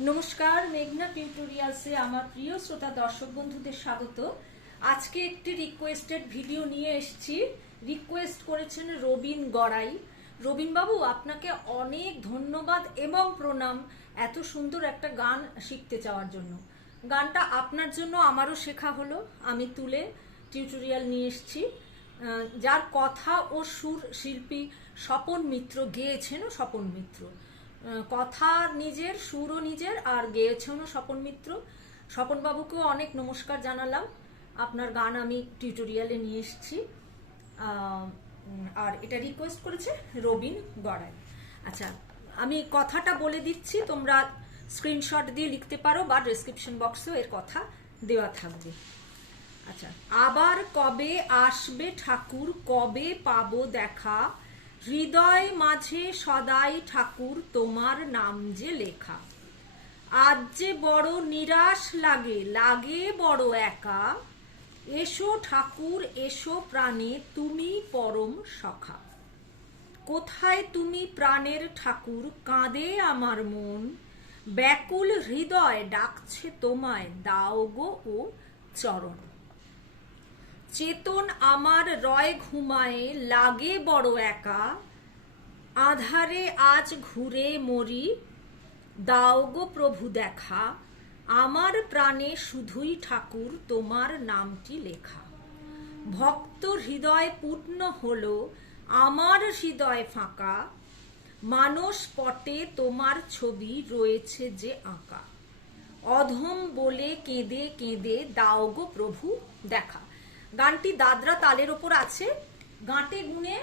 নমস্কার, মেঘনা টিউটোরিয়ালসে আমার প্রিয় শ্রোতা দর্শক বন্ধুদের স্বাগত। আজকে একটি রিকোয়েস্টেড ভিডিও নিয়ে এসেছি। রিকোয়েস্ট করেছেন রবিন গড়াই। রবিন বাবু, আপনাকে অনেক ধন্যবাদ এবং প্রণাম এত সুন্দর একটা গান শিখতে চাওয়ার জন্য। গানটা আপনার জন্য আমারও শেখা হলো, আমি তুলে টিউটোরিয়াল নিয়ে এসেছি। যার কথা ও সুর শিল্পী স্বপন মিত্র গেয়েছেন। স্বপন মিত্র কথা নিজের, সুরও নিজের, আর গেয়েছেনও স্বপন মিত্র। স্বপন বাবুকেও অনেক নমস্কার জানালাম। আপনার গান আমি টিউটোরিয়ালে নিয়ে এসেছি, আর এটা রিকোয়েস্ট করেছে রবিন গড়াই। আচ্ছা, আমি কথাটা বলে দিচ্ছি, তোমরা স্ক্রিনশট দিয়ে লিখতে পারো বা ডেসক্রিপশন বক্সেও এর কথা দেওয়া থাকবে। আচ্ছা, আবার কবে আসবে ঠাকুর, কবে পাবো দেখা, হৃদয় মাঝে সদাই ঠাকুর তোমার নাম যে লেখা। আজ যে বড় নিরাশ লাগে, লাগে বড় একা, এসো ঠাকুর এসো প্রাণে তুমি পরম সখা। কোথায় তুমি প্রাণের ঠাকুর, কাঁদে আমার মন, ব্যাকুল হৃদয় ডাকছে তোমায়, দাও গো ও চরণ। চেতন আমার রয় ঘুমায়ে, লাগে বড় একা, আধারে আজ ঘুরে মরি, দাও গো প্রভু দেখা। আমার প্রাণে শুধুই ঠাকুর তোমার নামটি লেখা। ভক্ত হৃদয় পূর্ণ হলো, আমার হৃদয় ফাঁকা, মানস পটে তোমার ছবি রয়েছে যে আঁকা। অধম বলে কেঁদে কেঁদে দাও গো প্রভু দেখা। গানটি দাদরা তালের ওপর আছে। গাঁটে গুনে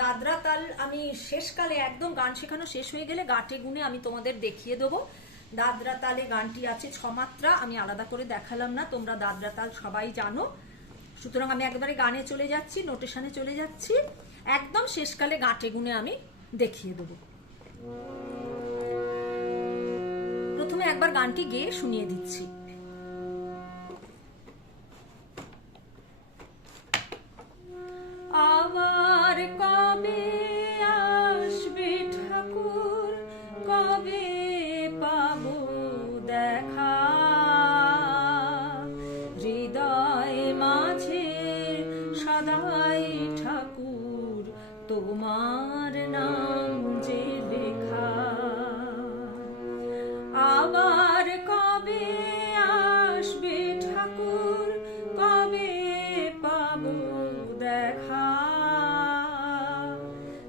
দাদরা তাল আমি শেষকালে, একদম গান শেখানো শেষ হয়ে গেলে গাঁটে গুনে আমি তোমাদের দেখিয়ে দেবো। দাদরা তালে গানটি আছে 6 মাত্রা, আমি আলাদা করে দেখালাম না, তোমরা দাদরা তাল সবাই জানো। সুতরাং আমি একবারে গানে চলে যাচ্ছি, নোটেশনে চলে যাচ্ছি, একদম শেষকালে গাঁটে গুনে আমি দেখিয়ে দেবো। প্রথমে একবার গানটি গেয়ে শুনিয়ে দিচ্ছি। আবার কবে আসবে ঠাকুর, কবে পাবো দেখা, হৃদয় মাঝে সদাই ঠাকুর তোমার নাম যে লেখা। আবার কবে আসবে ঠাকুর, কবে পাবো দেখা,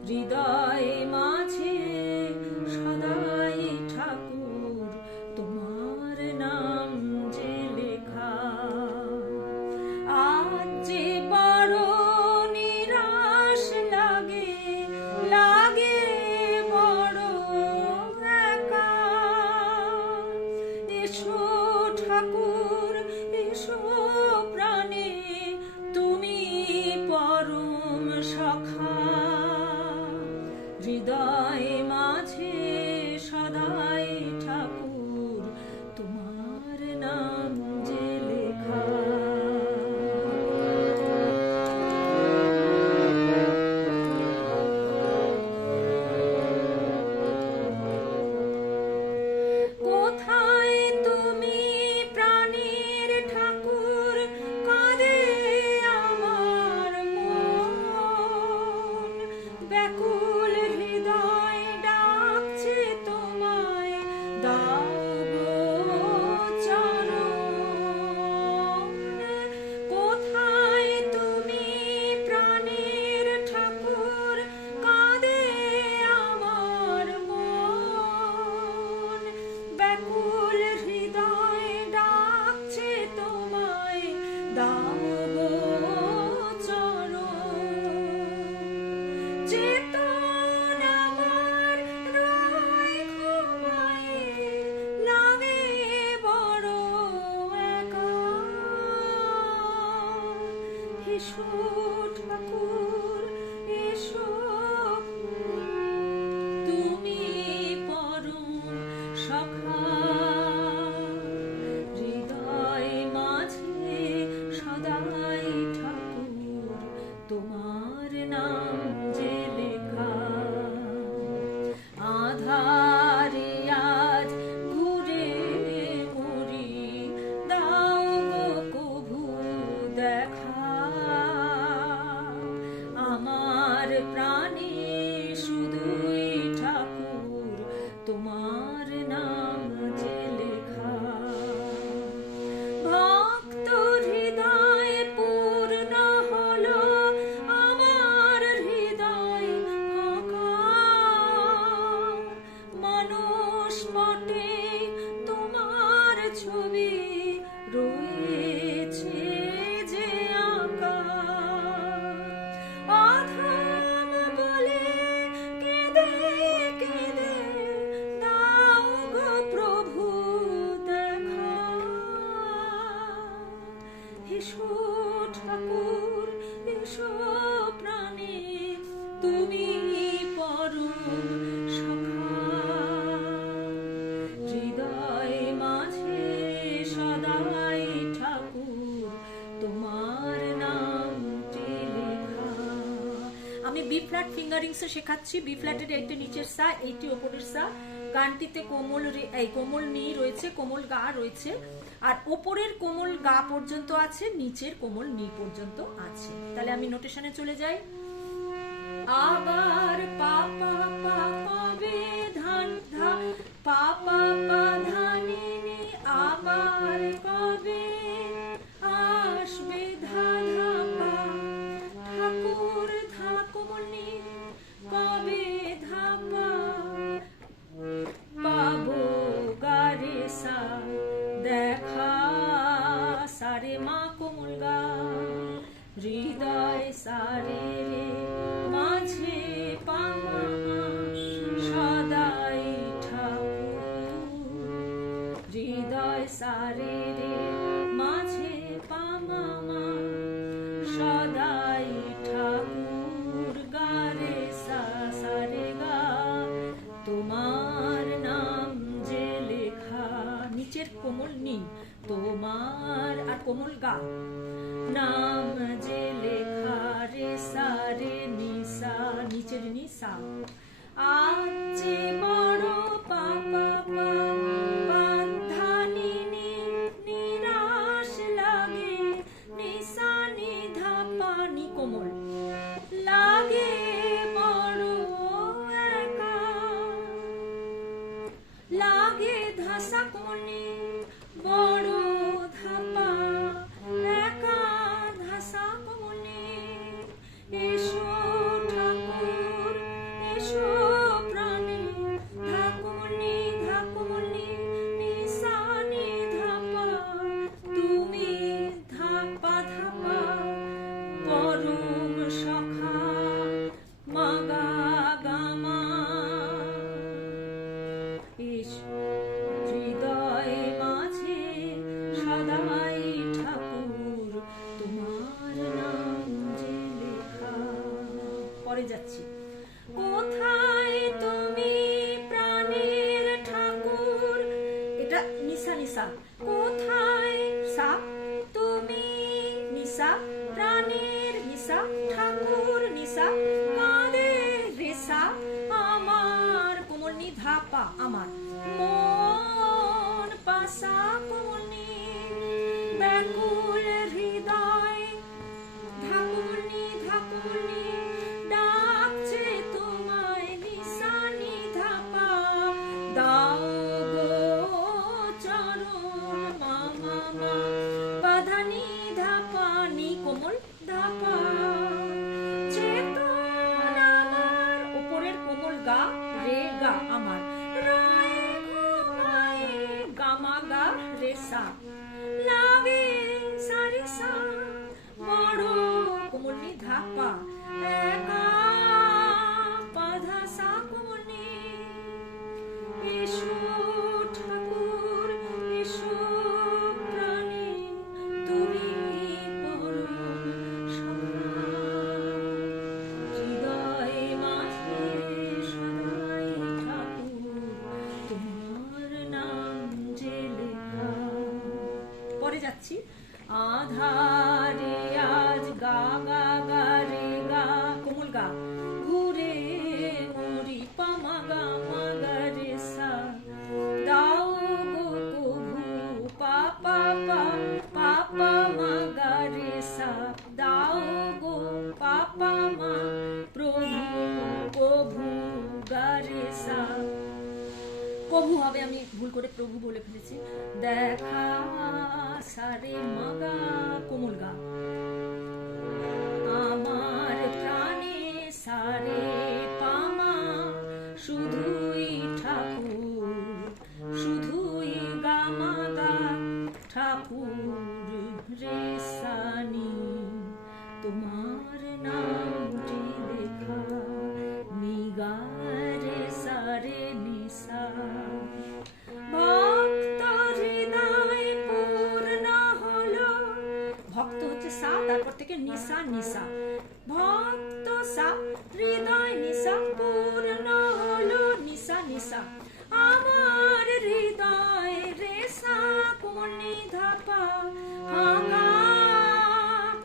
হৃদয় মাঝে সদাই ঠাকুর তোমার নাম যে লেখা। আজ যে বড় নিরাশ লাগে, লাগে বড় একা, এসো ঠাকুর এসো প্রাণে তুমি পরম সখা। হৃদয় মাঝে সদাই ঠাকুর তোমার নাম যে লেখা। কোথায় তুমি প্রাণের ঠাকুর, কাঁদে আমার মন, ব্যাকুল হৃদয় ডাকছে তোমায়, দাও গো চরণ। কোথায় তুমি প্রাণের ঠাকুর, কাঁদে আমার মন, ব্যাকুল হৃদয় ডাকছে তোমায়, দাও গো চরণ। চেতন আমার রয় ঘুমায়ে, ফিঙ্গারিংসে শেখাচ্ছি। বি ফ্ল্যাটের এইটি নিচের সা, এইটি ওপরের সা। গানটিতে কোমল নি রয়েছে, কোমল গা রয়েছে, আর ওপরের কোমল গা পর্যন্ত আছে, নিচের কোমল নি পর্যন্ত আছে। তাহলে আমি নোটেশনে চলে যাই। আবার পা পা পা কবে ধান ধা, পা পা পা ধানি নি, আবার কবে আসবে ধা ধা পা, ঠাকুর ধা কোমল নি, কবে ধা পা, পাবো গারে সা, দেখা সারে মা কোমল গা, হৃদয় সারে রে মাঝে পামা, সদাই ঠাকুর, হৃদয় সারে রে মাঝে পামা, সদাই ঠাকুর, গারে সা সারে গা, তোমার নাম যে লেখা, নিচের কোমল নি, তোমার আর কোমল গা, নাম যে লেখা রে সা রে নি সা, নিচের নি সা, আছে বড় পা পা পা, বাঁধানি নি, নিরাশ লাগে, নিসা নি ধা পা নি কোমল, লাগে বড় একা, লাগে ধাসা কোমল নি, বড় ধাপা একা, ধাসা কোমল নি, এসো ঠাকুর এসো প্রাণী, ধা কোমল নি, ধা কোমল নি, নিসা নি ধাপা, তুমি ধাপা ধাপা, পরম সখা মাগা গামা, এসো হৃদয় মাঝে সদাই ঠাকুর, তোমার নাম যে লেখা। পরে যাচ্ছি। কোথায় তুমি প্রাণের ঠাকুর, এটা নিসা নিসা, কোথায় সা, তুমি নিসা, প্রাণের নিসা, ঠাকুর নিসা, কাঁদে রেসা, আমার কোমল নি ধাপা, আমার মন পাশা কোমল নি, ব্যাকুল হৃদয় ধা কোমল নি, ধা কোমল নি, ডাকছে তোমায়, নিসা নি ধাপা, দাও গো চরণ মা মা মা, বাধানি ধাপা নি কোমল ধাপা, চেতন আমার, ওপরের কোমল গা রে গা আমার, রায় ঘুমায় গামা গা রে সা, লাগে সারে সা, বড় কোমল নি ধাপা, একা পাধা সা কোমল নি, এসো ঠাকুর এসো প্রাণী, তুমি পরম সখা, হৃদয় মাঝে সদাই ঠাকুর, তোমার নাম যে লেখা। পরে যাচ্ছি। আধারে আজ গা গা গা রে গা, কোমল গা, ঘুরে মুড়ি পামা গা মা গা রে সা, দাও গো কভু পা পা পা, পা পা মা গা রে সা, দাও গো পা পা মা, প্রভু কভু গা রে সা, প্রভু হবে, আমি ভুল করে প্রভু বলে ফেলেছি, দেখা সারে মাগা কোমল গা, আমার প্রাণে সারে পামা, শুধুই ঠাকুর, শুধুই গামা গা, ঠাকুর রে সানি, তোমার নামটি লেখা, নিগা রে সারে নিসা, ভক্ত হৃদয় পূর্ণ হলো, ভক্ত হচ্ছে সা, তারপর থেকে নিসা নিসা, ভক্ত সা, হৃদয় নিসা, পূর্ণ হলো নিসা নিসা, আমার হৃদয় রে সা কোমল নি ধাপা, ভাঙা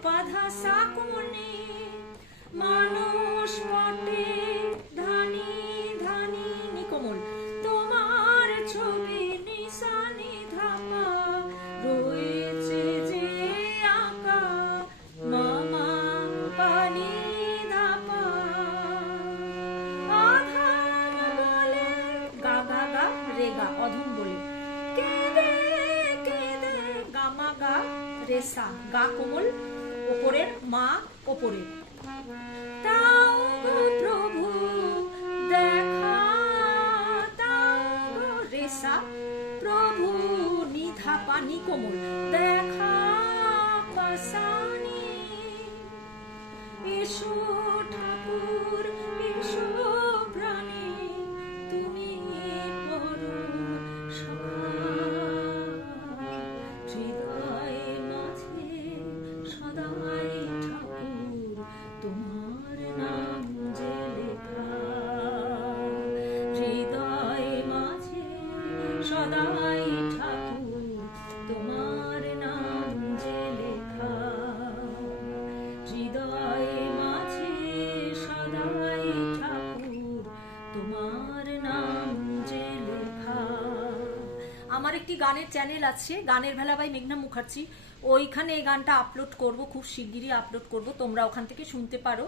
পাধা সা কোমল নি, মানুষ পটে কেঁদে কেঁদে গামা গা রেসা, গা কোমল ওপরের, মা ওপরের। দাও গো প্রভু দেখা দাও গো রেসা, প্রভু নিধা পানি কোমল দেখা পাসানি। এসো ঠাকুর এসো প্রাণী তুমি পরম সখা, হৃদয় মাঝে সদাই ঠাকুর তোমার নাম যে লেখা, হৃদয় মাঝে সদাই ঠাকুর তোমার নাম যে লেখা, হৃদয় মাঝে সদাই ঠাকুর তোমার নাম যে লেখা। আমার একটি গানের চ্যানেল আছে, গানের ভেলা বাই মেঘনা মুখার্জি, ওইখানে এই গানটা আপলোড করব, খুব শিগগিরই আপলোড করব, তোমরা ওখান থেকে শুনতে পারো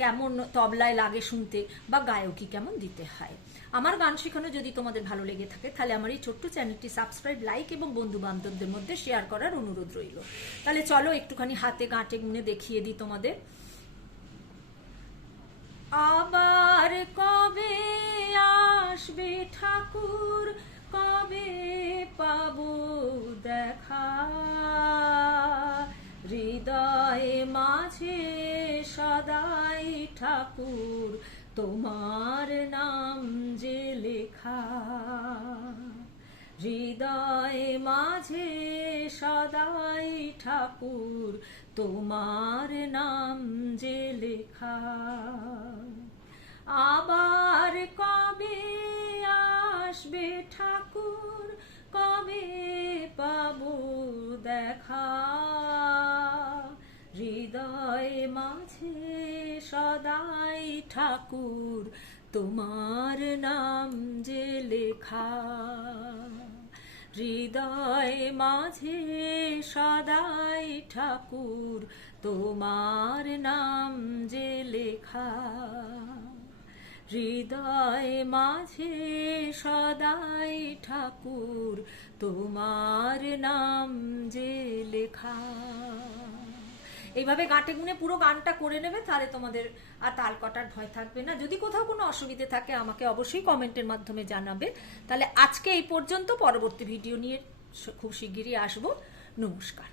কেমন তবলায় লাগে শুনতে বা গায়কি কেমন দিতে হয়। আমার গান শেখানো যদি তোমাদের ভালো লেগে থাকে তাহলে আমার এই ছোট্ট চ্যানেলটি সাবস্ক্রাইব, লাইক এবং বন্ধু বান্ধবদের মধ্যে শেয়ার করার অনুরোধ রইল। তাহলে চলো একটুখানি হাতে গাঁটে গুনে দেখিয়ে দিই তোমাদের। আবার কবে আসবে ঠাকুর, কবে পাবো দেখা, হৃদয়ে মাঝে সদাই ঠাকুর তোমার নাম যে লেখা, হৃদয়ে মাঝে সদাই ঠাকুর তোমার নাম যে লেখা। আবার কবে আসবে ঠাকুর, কবে পাবো দেখা, হৃদয় মাঝে সদাই ঠাকুর তোমার নাম যে লেখা, হৃদয় মাঝে সদাই ঠাকুর তোমার নাম যে লেখা, হৃদয় মাঝে সদাই ঠাকুর তোমার নাম যে লেখা। এইভাবে গাঁটে গুনে পুরো গানটা করে নেবে, তাহলে তোমাদের আর তাল কটার ভয় থাকবে না। যদি কোথাও কোনো অসুবিধে থাকে আমাকে অবশ্যই কমেন্টের মাধ্যমে জানাবে। তাহলে আজকে এই পর্যন্ত, পরবর্তী ভিডিও নিয়ে খুব শিগগিরই আসবো। নমস্কার।